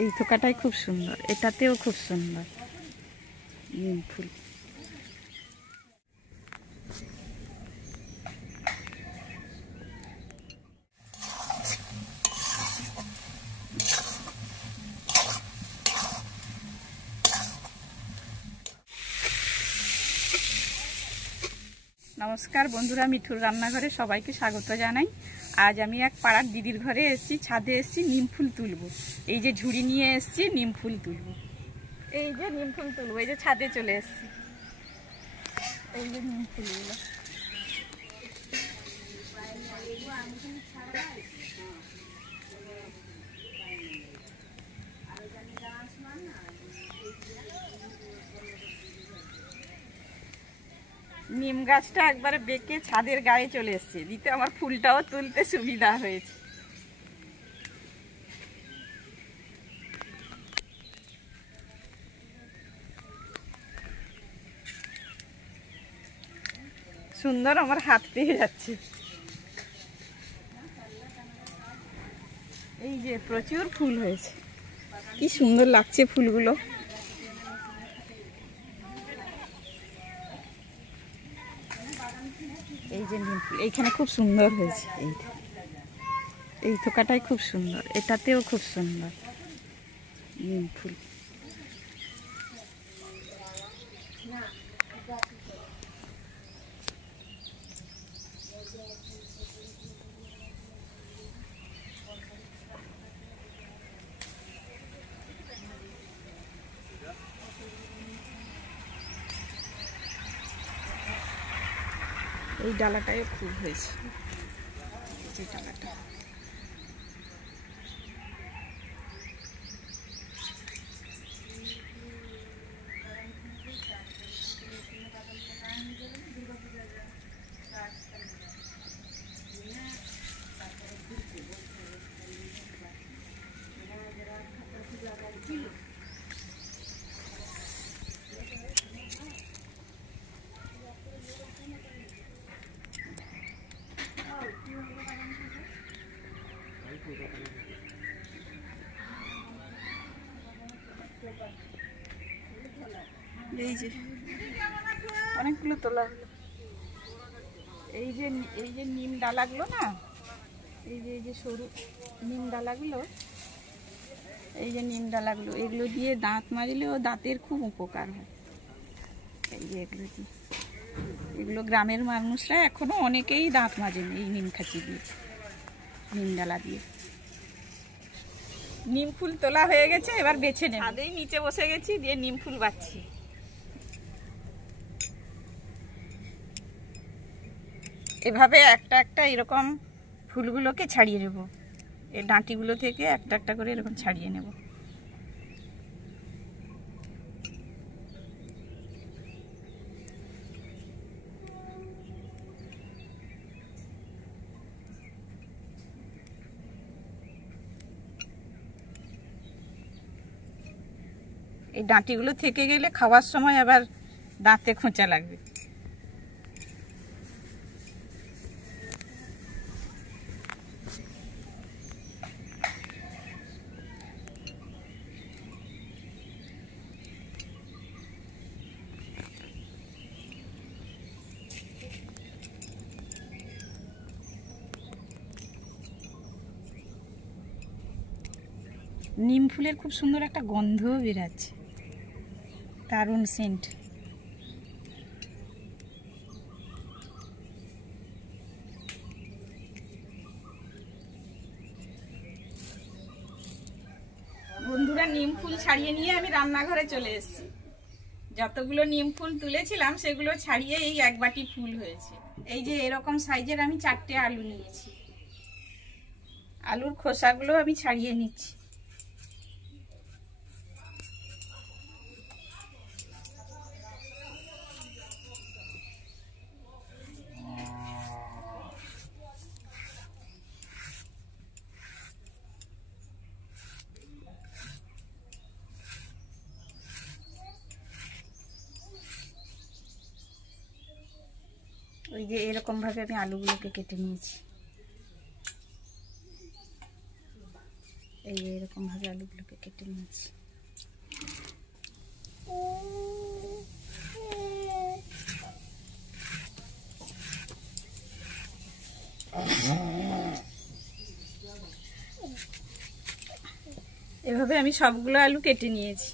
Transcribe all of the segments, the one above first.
এই থোকাটাই খুব সুন্দর, এটাতেও খুব সুন্দর নিম ফুল। নমস্কার বন্ধুরা, মিঠুর রান্নাঘরে সবাইকে স্বাগত জানাই। আজ আমি এক পাড়ার দিদির ঘরে এসেছি, ছাদে এসেছি নিম ফুল তুলবো। এই যে ঝুড়ি নিয়ে এসেছি, নিম ফুল তুলবো। এই যে নিম ফুল তুলবো, এই যে ছাদে চলে এসেছি। এই যে নিম ফুলগুলো, নিম গাছটা একবারে বেঁকে ছাদের গায়ে চলে এসছে, দিতে আমার ফুলটাও তুলতে সুবিধা হয়েছে। সুন্দর আমার হাত পেয়ে যাচ্ছে। এই যে প্রচুর ফুল হয়েছে, কি সুন্দর লাগছে ফুলগুলো। এই যে নিম ফুল এইখানে খুব সুন্দর হয়েছে, এই থোকাটাই খুব সুন্দর, এটাতেও খুব সুন্দর নিম ফুল। এই ডালাটায় ফুল হয়েছে, এই ডালাটা। এই যে অনেকগুলো তোলা হলো। এই যে নিম ডালাগুলো না, এই যে সরু নিম ডালাগুলো, এই যে নিম ডালাগুলো, এগুলো দিয়ে দাঁত মাজলেও দাঁতের খুব উপকার হয়। এই যে এগুলো গ্রামের মানুষরা এখনো অনেকেই দাঁত মাজেন এই নিম খাঁচি দিয়ে, নিম ডালা দিয়ে। নিম ফুল তোলা হয়ে গেছে, এবার বেছে নেব। ছাদেই নিচে বসে গেছি, দিয়ে নিম ফুল বাছছি। এভাবে একটা একটা এরকম ফুলগুলোকে ছাড়িয়ে নেব, এই ডাঁটিগুলো থেকে একটা একটা করে এরকম ছাড়িয়ে নেব। এই ডাঁটিগুলো থেকে গেলে খাওয়ার সময় আবার দাঁতে খোঁচা লাগবে। নিম ফুলের খুব সুন্দর একটা গন্ধও বেরাচ্ছে, দারুণ সেন্ট। বন্ধুরা, নিম ফুল ছাড়িয়ে নিয়ে আমি রান্নাঘরে চলে এসেছি। যতগুলো নিম ফুল তুলেছিলাম সেগুলো ছাড়িয়ে এই এক বাটি ফুল হয়েছে। এই যে এরকম সাইজের আমি 4টে আলু নিয়েছি, আলুর খোসাগুলো আমি ছাড়িয়ে নিচ্ছি। ওই যে এরকম ভাবে আমি আলুগুলোকে কেটে নিয়েছি, এই যে এরকম এরকম ভাবে আলুগুলোকে কেটে নিয়েছি। এভাবে আমি সবগুলো আলু কেটে নিয়েছি।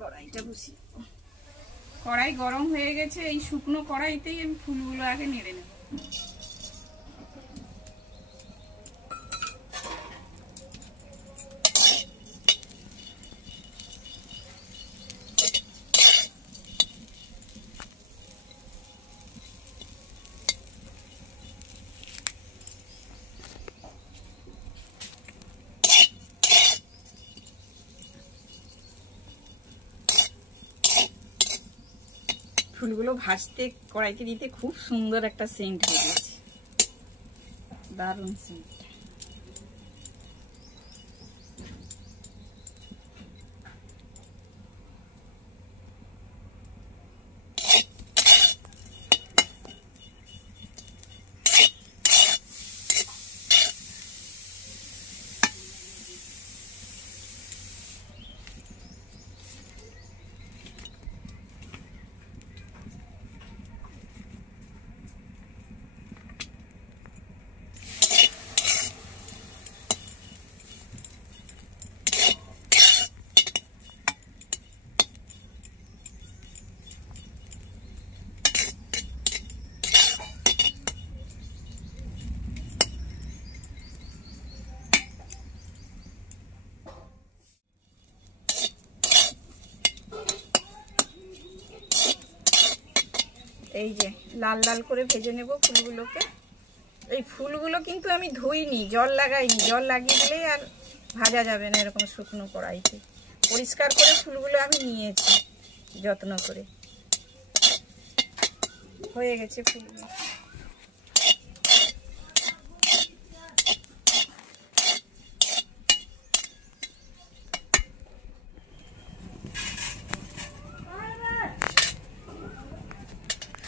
কড়াইটা বসিয়ে, কড়াই গরম হয়ে গেছে। এই শুকনো কড়াইতেই আমি ফুলগুলো আগে নেড়ে নেব। ফুলগুলো ভাজতে কড়াইতে দিতে খুব সুন্দর একটা সেন্ট বেরিয়েছে, দারুণ সেন্ট। এই যে লাল লাল করে ভেজে নেব ফুলগুলোকে। এই ফুলগুলো কিন্তু আমি ধুইনি, জল লাগাইনি। জল লাগিয়ে দিলেই আর ভাজা যাবে না এরকম শুকনো কড়াইতে। পরিষ্কার করে ফুলগুলো আমি নিয়েছি যত্ন করে। হয়ে গেছে ফুলগুলো।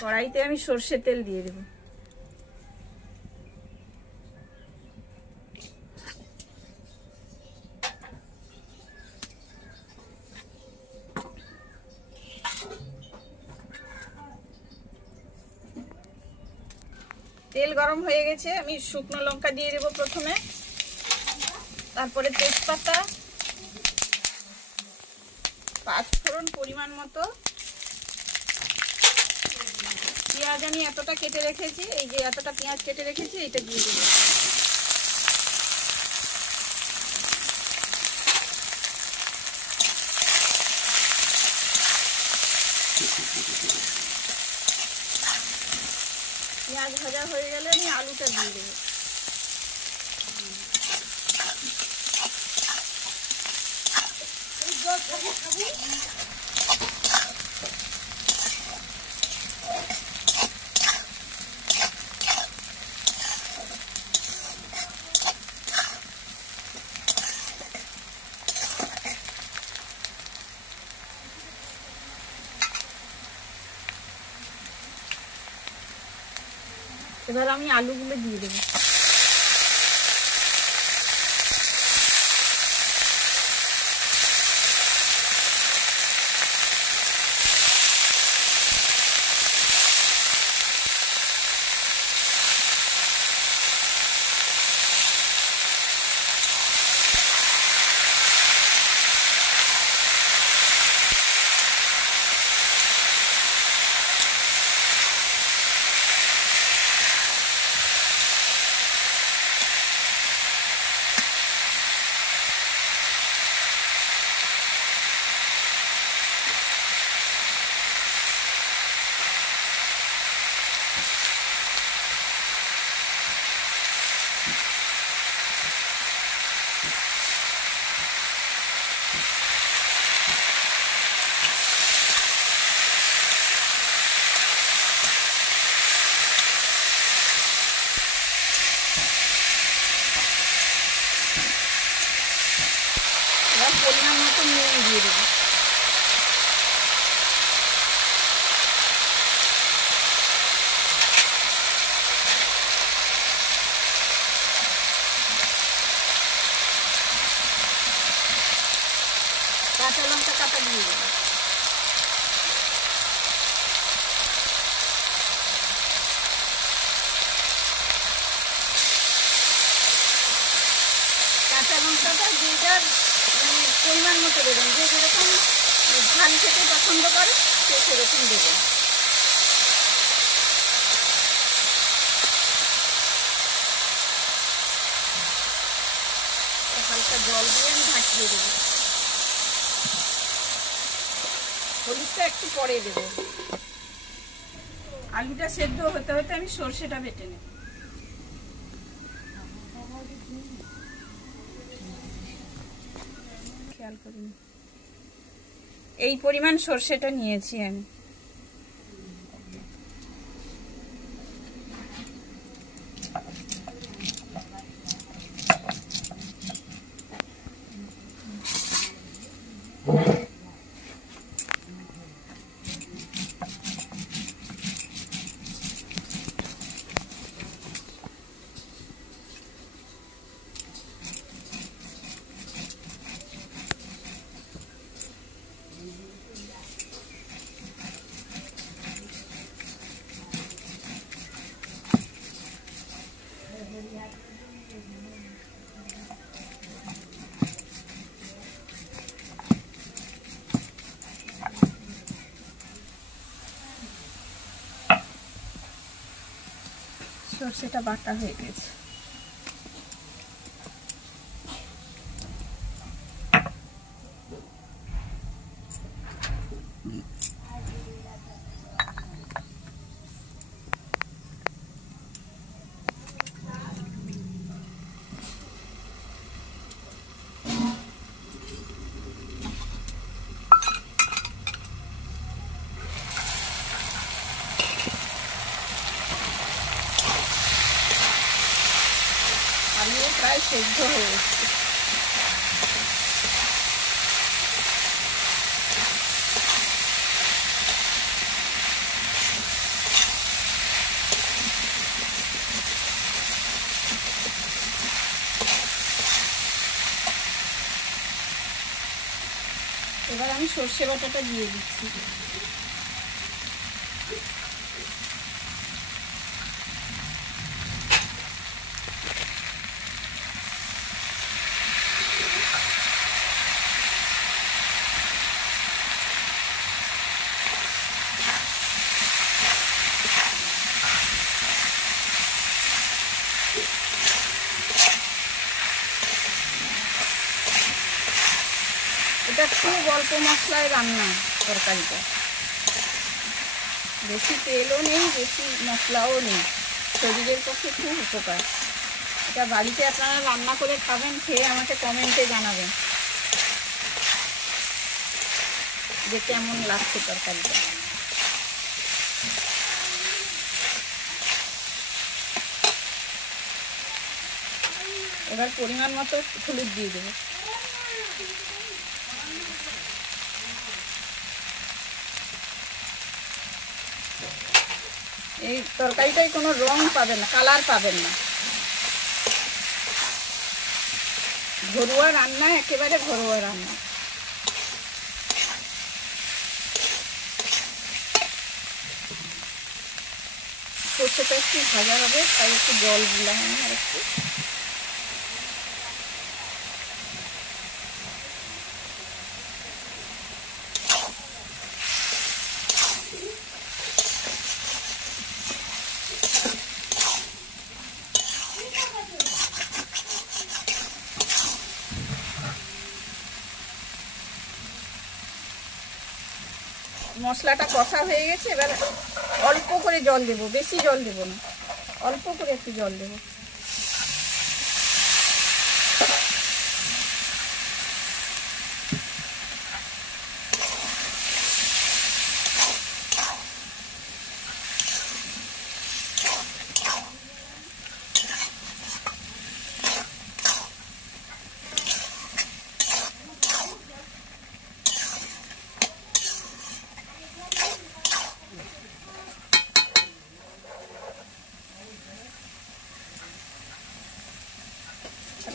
কড়াইতে আমি সর্ষের তেল দিয়ে দেব। তেল গরম হয়ে গেছে, আমি শুকনো লঙ্কা দিয়ে দেব প্রথমে, তারপরে তেজপাতা, পাঁচফোড়ন পরিমাণ মতো, পেঁয়াজ আমি এতটা কেটে রেখেছি, এই যে এতটা পেঁয়াজ কেটে রেখেছি এটা দিয়ে দেব। পেঁয়াজ ভাজা হয়ে গেলে আমি আলুটা দিয়ে দেব। এবার আমি আলুগুলো দিয়ে দেবো। দিয়ে দেবো। কাঁচা লঙ্কাটা যে যার মানে পরিমাণ মতো দেবেন, যে যেরকম ঝাল খেতে পছন্দ করে সে সেরকম দেবেন। হালকা জল দিয়ে আমি ঢাকিয়ে দেবো। হলুদটা একটু পরে দেবো। আলুটা সেদ্ধ হতে হতে আমি সর্ষেটা বেটে নেব। খেয়াল করিনি, এই পরিমাণ সর্ষেটা নিয়েছি আমি। সর্ষেটা বাটা হয়ে গেছে। আলু প্রায় সেদ্ধ হয়ে গেছে। এবার আমি সর্ষে বাটাটা দিয়ে দিচ্ছি। এটা খুব অল্প মশলায় রান্না তরকারিটা, বেশি তেলও নেই, বেশি মশলাও নেই, শরীরের পক্ষে খুব উপকার। এটা বাড়িতে আপনারা রান্না করে খাবেন, খেয়ে আমাকে কমেন্টে জানাবেন যে কেমন লাগছে তরকারিটা। এবার পরিমাণ মতো হলুদ দিয়ে দেবো। এই তরকারিটায় কোনো রং পাবেন না, কালার পাবেন না। ঘরোয়া রান্না, একেবারে ঘরোয়া রান্না। সর্ষেটা একটু ভাজা হবে, তাই একটু জল দিলাম আমি আর একটু। মশলাটা কষা হয়ে গেছে, এবার অল্প করে জল দেব, বেশি জল দেব না, অল্প করে একটু জল দেব।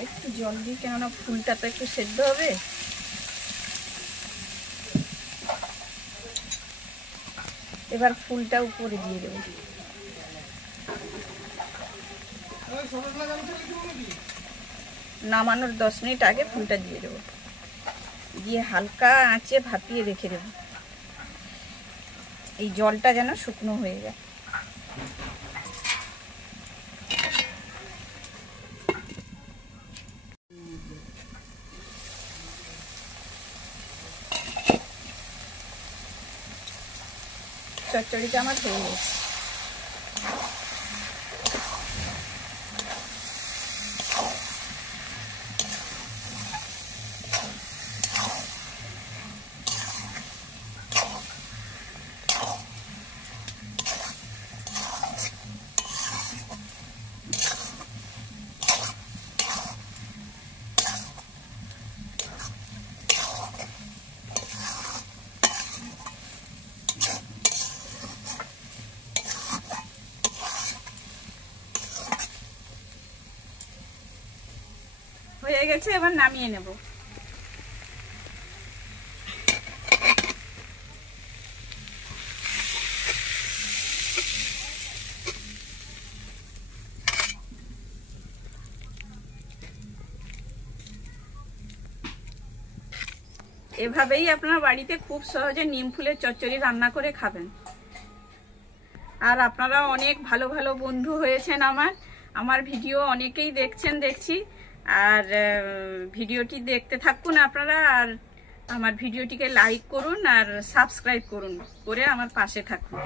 একটু জল দিই, কেননা ফুলটা তো একটু সেদ্ধ হবে। এবার ফুলটা উপরে দিয়ে দেবো। নামানোর 10 মিনিট আগে ফুলটা দিয়ে দেবো, দিয়ে হালকা আঁচে ভাপিয়ে রেখে দেবো, এই জলটা যেন শুকনো হয়ে যায়। চচ্চড়িটা আমার হয়ে গেছে। হয়ে গেছে, এবার নামিয়ে নেব। এভাবেই আপনারা বাড়িতে খুব সহজে নিম ফুলের চচ্চড়ি রান্না করে খাবেন। আর আপনারা অনেক ভালো ভালো বন্ধু হয়েছেন আমার ভিডিও অনেকেই দেখছেন দেখছি। আর ভিডিওটি দেখতে থাকুন আপনারা, আর আমার ভিডিওটিকে লাইক করুন আর সাবস্ক্রাইব করুন, করে আমার পাশে থাকুন।